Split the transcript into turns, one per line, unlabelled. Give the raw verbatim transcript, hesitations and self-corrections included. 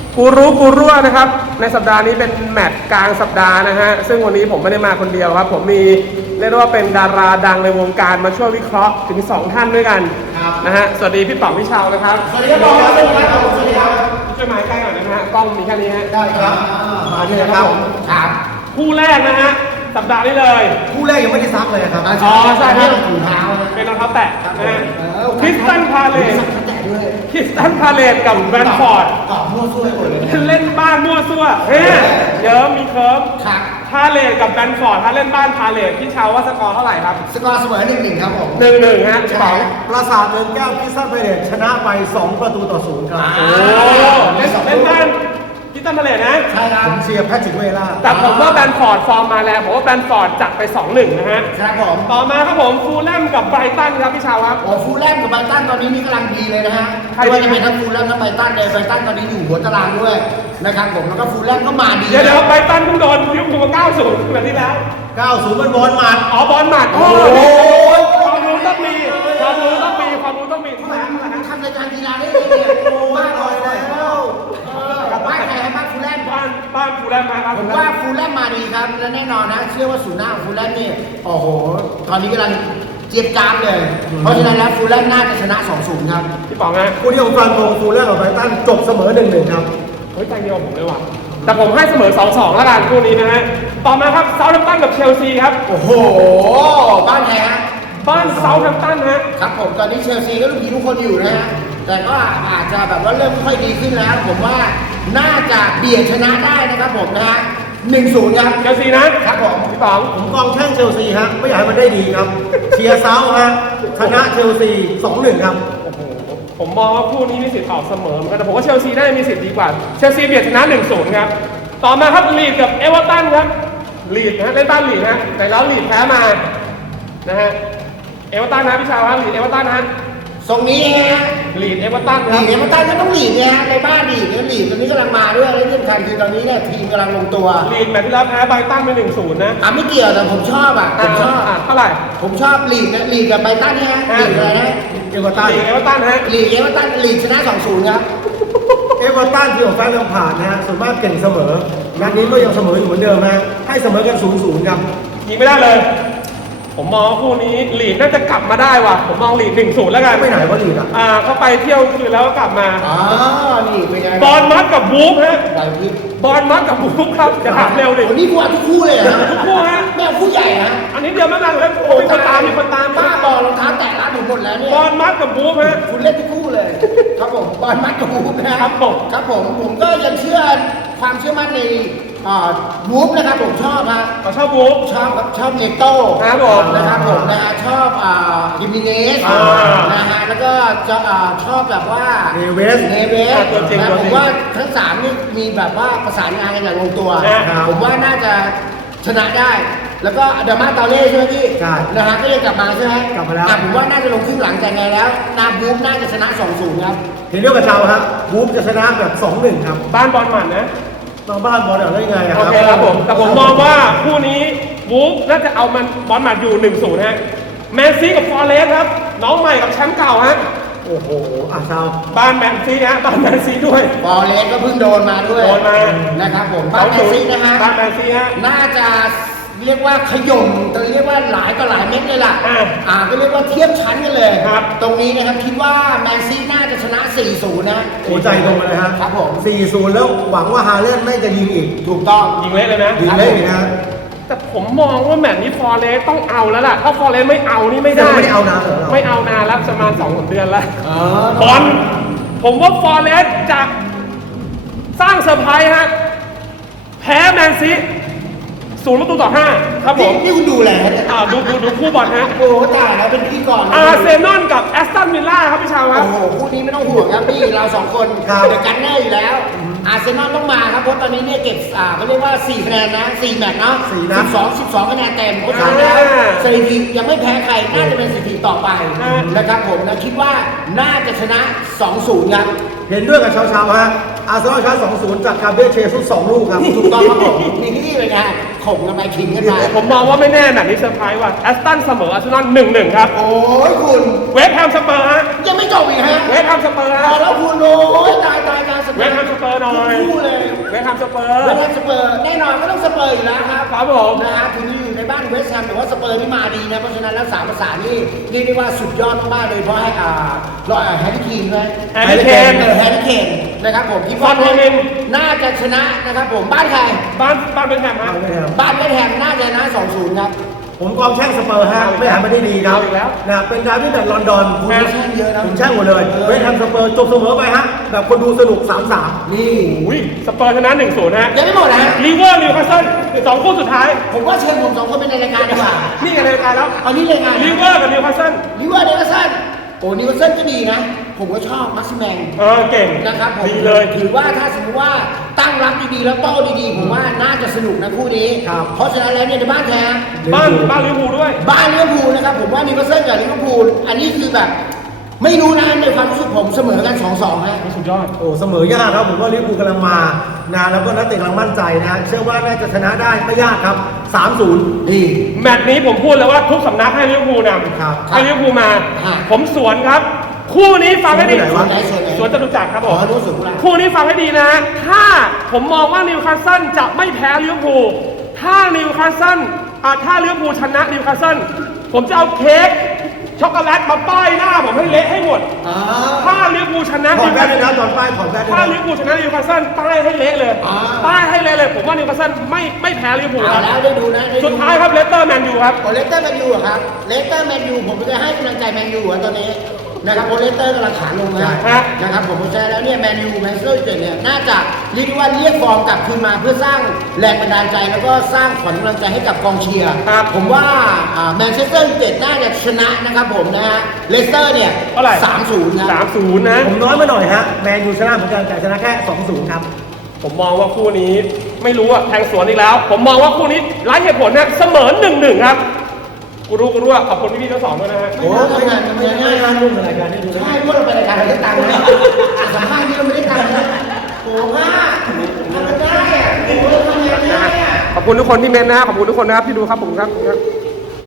กูรู้กูรั่วนะครับในสัปดาห์นี้เป็นแมตช์กลางสัปดาห์นะฮะซึ่งวันนี้ผมไม่ได้มาคนเดียวครับผมมีเรียกว่าเป็นดาราดังในวงการมาช่วยวิเคราะห์ถึงสองท่านด้วยกันนะฮะสวัสดีพี่ป๋องพี่เชานะครับ
สวัสดีครับสวัสดีครับสวัสดีครับ
ช่วยมาใกล้หน่อยนะฮะกล้องมีแค่นี้ฮะ
ได้ครับมาเลยครับครับ
คู่แรกนะฮะสัปดาห์นี้เลย
คู่แรกยังไม่ได้ซักเลยครับ
อ๋อใช่ครับ
ถุงเท้า
เป็นรองเท้าแตะนะฮะคริสตันพาเลตคริสตันพาเลตกับแบรนฟอร์ด
ตอบมั่วซั่วหมดเลย
เล่นบ้านมั่วซั่วเฮ้ยเยอะมีเคิร์ฟพาเลตกับแบรนฟอร์ดถ้าเล่นบ้านพาเลตพี่เชาว่าสกอร์เท่าไหร่ครับ
สกอร์เสมอหนึ่งหนึ่งครับผม
หนึ่งหนึ่งฮะสอง
ปราสาทเมืองแก้วคริสตันพาเลตชนะไปสองประตูต่อศูนย์ครับ
โอ้เล่นเล่นบ้านคริสตันพาเลตนะ
ใช่ครับผมเชียร์แพทริกเวล่า
แต่ผมว่าแบรนฟอร์ดฟอร์มมาแล้วผมว่าแบรนฟอร์ดจัดไป สองหนึ่ง นะฮะ
ครับผม
ต่อมาครับผมฟูลแลมกับไบรตันครับพี่ชาวครับ
โอ้ฟูลแลมกับไบรตันตอนนี้นี่กำลังดีเลยนะฮะไม่ว่าจะเป็นทั้งฟูลแลมและไบรตันเลยไบรตันตอนนี้อยู่หัวตารางด้วยนะครับผมแล้วก็ฟูลแลมก็มาดี
เดี๋ยวเดี๋ยวไบรตันเพิ่งโดนลิเวอร์พูลเก้าศูนย์แบบนี้แล้ว
เก้าศูนย์มันบอลหมัด
อ๋อบอลหมัดโอ้โหความรู้ต้องมีความรู้ต้องมีความรู้ต้องมี
ทำไมทำรายการกีฬาได้ยังไงเนี่ยโอ้มากเลยแล้วบ้านใครครับบ้านฟูลแลม
บ้านบ้านฟูลแลมมาครับ
ผมว่าฟูลแลมมาดีครับและแน่นอนนะเชื่อว่าศูนย์หน้าของฟูลแลมนี่โอ้โหตอนนี้กำลังเจี๊ยบจ้าบเลยเพราะฉะนั้นแล้วฟูลแลมน่าจะชนะ สองศูนย์ ครับ
พี่ป๋องนะ
คู่ที่ผมฟังตรงฟูลแลมกับไบรตันจบเสมอ หนึ่งหนึ่ง ครับ
เฮ้ยใจเดียวผมเลยว่ะแต่ผมให้เสมอ สองสอง แล้วกันคู่นี้นะฮะต่อมาครับเซาท์แฮมป์ตันกับเชลซีครับ
โอ้โหบ้านแท้
บ้านเซาท์แฮมป์ตันฮะ
ครับผมตอนนี้เชลซีก็ลูกทีมทุกคนอยู่นะฮะแต่ก็อาจจะแบบว่าเริ่มค่อยดีขึ้นแล้วผมว่าน่าจะเบียดชนะได้นะครับผมนะฮะหนึ่งศูนย์ครับ
เชลซีนะครับ
ผม
พี่ป๋อง
ผมกองแช่งเชลซีฮะไม่อยากให้มันได้ดีครับเชียร์เซาท์ฮะชนะเชลซี สองหนึ่ง ครับ
โอ้โหผมมองว่าคู่นี้มีสิทธิ์ออกเสมอเหมือนกันแต่ผมว่าเชลซีได้มีสิทธิ์ดีกว่าเชลซีเบียดชนะ หนึ่งศูนย์ ครับต่อมาครับลีดกับเอเวอร์ตันครับลีดนะเล่นบ้านลีดนะแต่แล้วลีดแพ้มานะฮะเอเวอร์ตันนะพี่ชาวครับลีดเอเวอร์ตันนะ
ทรงนี้ฮะ
ลีดเอเวอร์ตันครับ
ลีดเอเวอร์ตันก็ต้องลีดเนี่ยฮะในบ้านลีดเนี่ยลีดตอนนี้กำลังมาด้วยและที่สำคัญคือตอนนี้เนี่ยทีมกำลังลงตัว
ลีดแมตช์ที่แล้วแพ้ไบรตันไป หนึ่งศูนย์ นะ
อ่ะไม่เกี่ยวแต่ผมชอบอ่ะผมชอบ
เท่าไหร่
ผมชอบลีดนะลีดกับไบรตันเนี่ยฮะลีดอะไรนะ
เอเวอร์ตันลีดเอเวอร์ตันฮะ
ลีดเอเวอร์ตันลีดชนะ สองศูนย์ ครับเอเวอร์ตันที่ของแฟนยังผ่านนะฮะส่วนมากเก่งเสมอนัดนี้ก็ยังเสมออยู่เหมือนเดิมฮะให้เสมอกัน ศูนย์ศูนย์ ครับ
ยิงไม่ได้เลยผมมองคู่นี้ลีดน่าจะกลับมาได้ว่ะผมมองลีด หนึ่งศูนย์ แล้วกัน
ไม่ไหนว่าลีดอ่ะ
อ่าเขาไปเที่ยวคืนแล้วก็กลับมา
อ๋อนี่เป็นไง
บอลมัดกับบูฟฮะบอลมัดกับบูฟครับจะถามเร็วดิ
วันนี้กูอ่ะทุกคู่เลยฮะ
ทุกคู่ฮะ
แม่คู่ใหญ่ฮะ
อันนี้เดียวไม่นานเลยโอ้มีคนตามมีคนตาม
บ้าบอลรองเท้าแตะร้านผมหมดแล้วเนี่ย
บอลมัดกับบูฟฮะ
คุณเล่นทุกคู่เลยครับผมบอลมัดกับบูฟนะครับ
ผม
ครับผมผมก็ยังเชื่อความเชื่อมั่นในบูฟนะครับผมชอบครับ
ชอบบูฟ
ชอบชอบเนโต้
ครับผม
นะครับผมนะฮะชอบฮิมิเนสนะฮะแล้วก็จะชอบแบบว่า
เนเวส
เนเวสนะผมว่าทั้งสามนี่มีแบบว่าประสานงานกันอย่างลงตัวผมว่าน่าจะชนะได้แล้วก็ดามาตาเล่ใช่ไหมพี่นะฮะก็ยังกลับมาใช่ไหม
กลับมาแล้ว
ผมว่าน่าจะลงครึ่งหลังแต่ไงแล้วนาบูฟน่าจะชนะ สองศูนย์ ครับ
เห็นเรื่องกับชาวครับบูฟจะชนะแบบ สองหนึ่ง ครับบ้านบอลหมันนะ
บ้านบอลได้ไงครับ
โอเคครับผมแต่ผมมองว่าคู่นี้บูฟน่าจะเอามันบอลหมัดอยู่ หนึ่งศูนย์ ฮะแมนซีกับฟอร์เรสต์ครับน้องใหม่กับแชมป์เก่าฮะ
โอ้โหอ่ะชาว
บ้านแมนซีฮะบ้านแมนซีด้วย
ฟอร์เรสต์ก็เพิ่งโดนมาด้วย
โดนมา
นะครับผมบ้านแมนซีนะฮะ
บ้านแมนซีฮะ
น่าจะเรียกว่าขย่มจะเรียกว่าหลายต่อหลายเม็ดเลยล่ะอ่าก็เรียกว่าเทียบชั้นกันเลย
ครับ
ตรงนี้นะครับคิดว่าแมนซีน่าจะชนะ สี่ศูนย์ นะ
โอ้ใจตรงเลยฮะ
ครับผม
สี่ศูนย์ แล้วหวังว่าฮาเลนไม่จะยิงอีก
ถูกต้อง
ยิงเละเลยนะ
ยิงเละเลยนะ
แต่ผมมองว่าแมตช์นี้ฟอร์เรสต์ต้องเอาแล้วล่ะถ้าฟอร์เรสต์ไม่เอานี่ไม่ได้
ไม่เอานาน
ไม่เอานานแล้วประมาณ สองถึงสาม เดือนแล้วบอลผมว่าฟอร์เรสต์จะสร้างเซอร์ไพรส์ฮะแพ้แมนซีศูนย์ประตูต่อห้าครับผม
นี่คุณดูแล
อ่าดูดูดูคู่บอลฮะ
โอ้ตายแล้วเป็นพิธีกร
อาร์เซนอลกับแอสตันวิลล่าครับพี่ชาวครับ
โอ้โหคู่นี้ไม่ต้องห่วงครับพี่เราสองคนเดี๋ยวกันแน่อยู่แล้วอาร์เซนอลต้องมาครับเพราะตอนนี้เนี่ยเก็บอ่าเขาเรียกว่าสี่คะแนนนะสี่แมตช์เนาะสิบสอง สิบสองคะแนนเต็มเพราะฉะนั้นแล้วสถิติยังไม่แพ้ใครน่าจะเป็นสถิติต่อไปนะครับผมนะคิดว่าน่าจะชนะ สองศูนย์ ครับ
เห็นด้วยกับชาวชาวฮะอาร์เซนอลชนะ สองศูนย์ จากคาเบเชซุสสองลูกครับ
ถูกต้องครับผมนี่เป็นไงข่มกันไปขิงกันไป
ผมมองว่าไม่แน่แบบนี้เซอร์ไพรส์ว่ะแอสตันเสมออาร์เซนอล หนึ่งหนึ่ง ครับ
โอ้ยคุณ
เวสต์แฮมสเปอร์ฮะ
ยังไม่จบอีกฮะ
เวสต์แฮมสเปอร์
พอแล้วคุณโอ้ยตายตายตาย
เวสต์แฮมสเปอร์หน่อย
คู่เลย
เวสต์แฮมสเปอร์
เวสต์แฮมสเปอร์แน่นอนก็ต้องสเปอร์อยู่แล้วครับ
ครับผม
นะฮะถึงจะอยู่ในบ้านเวสต์แฮมแต่ว่าสเปอร์นี่มาดีนะเพราะฉะนั้นแล้วสามภาษานนี่เรียกได้ว่าสุดยอดมากๆเลยเพราะให้อ่ารอยแฮร์รี่คีนด้วย
แฮร์รี่เคน
เออแฮร์รี่เคนนะครับผมคิดว่า
ฟอนโฮมิน
น่าจะชนะนะครับผมบ้านใคร
บ้านบ้านเป็นแฮมฮะ
บ้านเวสต์แฮมน่าจะชนะ สองศูนย์ ครับ
ผมกองแช่งสเปอร์ฮะไม่หาไม่ได้ดีครับ
เอาอีกแล้ว
นะเป็นดาร์บี้แบบลอนดอน
คุณ
แม่
แช่งเยอะนะ
ผมแช่งหมดเลยเวสต์แฮมสเปอร์จบเสมอไปฮะแบบคนดูสนุก สามสาม
นี่
อุ้ยสเปอร์ชนะหนึ่งศูนย์ฮะ
ยังไม่หมดนะฮะ
ลิเวอร์นิวคาสเซิลสองคู่สุดท้าย
ผมว่าเชิญผมสองคนเป็นในรายการดีกว่า
นี่กันในรายการแล้ว
เอานี่เลยงาน
ลิเวอร์กับนิวคาสเซิล
ลิเวอร์เดลสันโอ้นิวคาสเซิลก็ดีนะ ผมก็ชอบมักซิแมง
เออเก่ง
นะครับผม
ดีเลย
ถือว่าถ้าสมมติว่าตั้งรับดีๆแล้วโต้ดีๆ ผมว่าน่าจะสนุกนะคู่นี้ เพราะฉะนั้นแล้วเนี่ยในบ้านแท้
บ้านบ้านลิเวอร์พูลด้วย
บ้านลิเวอร์พูลนะครับผมว่านิวคาสเซิลกับลิเวอร์พูลอันนี้คือแบบ ไม่รู้นะในความรู้สึกผมเสมอกัน สองสอง ฮะ
สุดยอด
โอ้เสมอยากครับผมว่าลิเวอร์พูลกำลังมานะแล้วก็นักเตะกำลังมั่นใจนะเชื่อว่าน่าจะชนะได้ไม่ยากครับ สามศูนย์
นี่
แมตช์นี้ผมพูดเลยว่าทุกสำนักให้ลิเวอร์พูลนำ
ครับ
ให้ลิเวอร์พูลมา
ครับ
ผมสวนครับ คู่นี้ฟังให้ดี
คู่ไหนวะ
สวนจตุจักรครับผ
อ๋อ
ม
รู้สึกว่า
คู่นี้ฟังให้ดีนะ ถ้าผมมองว่านิวคาสเซิลจะไม่แพ้ลิเวอร์พูลถ้านิวคาสเซิลอ่าถ้าลิเวอร์พูลชนะนิวคาสเซิลผมจะเอาเค้กช็อกโกแลตมาป้ายหน้าผมให้เละให้หมด
อ๋อ
ถ้าลิเวอร์พูลชนะ
ถอด
นิว
แว่
คาน ส
ด้วย
เซิล
นะตอนป้ายถอดแว่นด้วย
ถ้า
นะ
ลิเวอร์พูลชนะนิวคาสเซิลป้ายให้เละเลย
อ่า
ป้ายให้เละเลย ผมว่านิวคาสเซิลไม่ไม่แพ้ลิเวอร์พูลค
เอา
รับ
แล้วได้ดูนะได้ดู
สุดท้ายครับเลสเตอร์แมนยูครับ
โอเลสเตอร์แมนยูอะครับ เลสเตอร์แมนยูผมจะให้กำลังใจแมนยูอะตอนนี้นะครับโอเลสเตอร์กำลังขาลงนะ
ฮะ
นะครับผมใช้แล้วเนี่ยแมนยูแมนเชสเตอร์ยูไนเต็ดเนี่ยน่าจะเรียกได้ว่าเรียกฟอร์มกลับคืนมาเพื่อสร้างแรงบันดาลใจแล้วก็สร้างขวัญกำลังใจให้กับกองเชียร์
ครับ
ผมว่าแมนเชสเตอร์ยูไนเต็ดน่าจะชนะนะครับผมนะฮะเลสเตอร์เนี่ย
เท่าไหร่
สามศูนย์ครับ
สามศูนย์นะ
ผมน้อยมาหน่อยฮะแมนยูชนะเหมือนกันแต่ชนะแค่ สองศูนย์ ครับ
ผมมองว่าคู่นี้ไม่รู้อะแทงสวนอีกแล้ว ผมมองว่าคู่นี้ไร้เหตุผลนะเสมอหนึ่งหนึ่งครับกูรู้กูรู้อะขอบคุณพี่ๆทั้งสองด้วยนะฮะ
โอ้ไม่งานไม่งาน
ไม่น่าร่วมกับรายการนี้ดูนะ
ใช่พวกเราไปรายการเราได้ตังค์นะสัมภาษณ์ที่เราไม่ได้ตังค์นะโอ้ว่าทำไม่ได้อะโอ้ทำยังไงอะ
ขอบคุณทุกคนที่เมนต์นะฮะขอบคุณทุกคนนะครับที่ดูครับผมครับ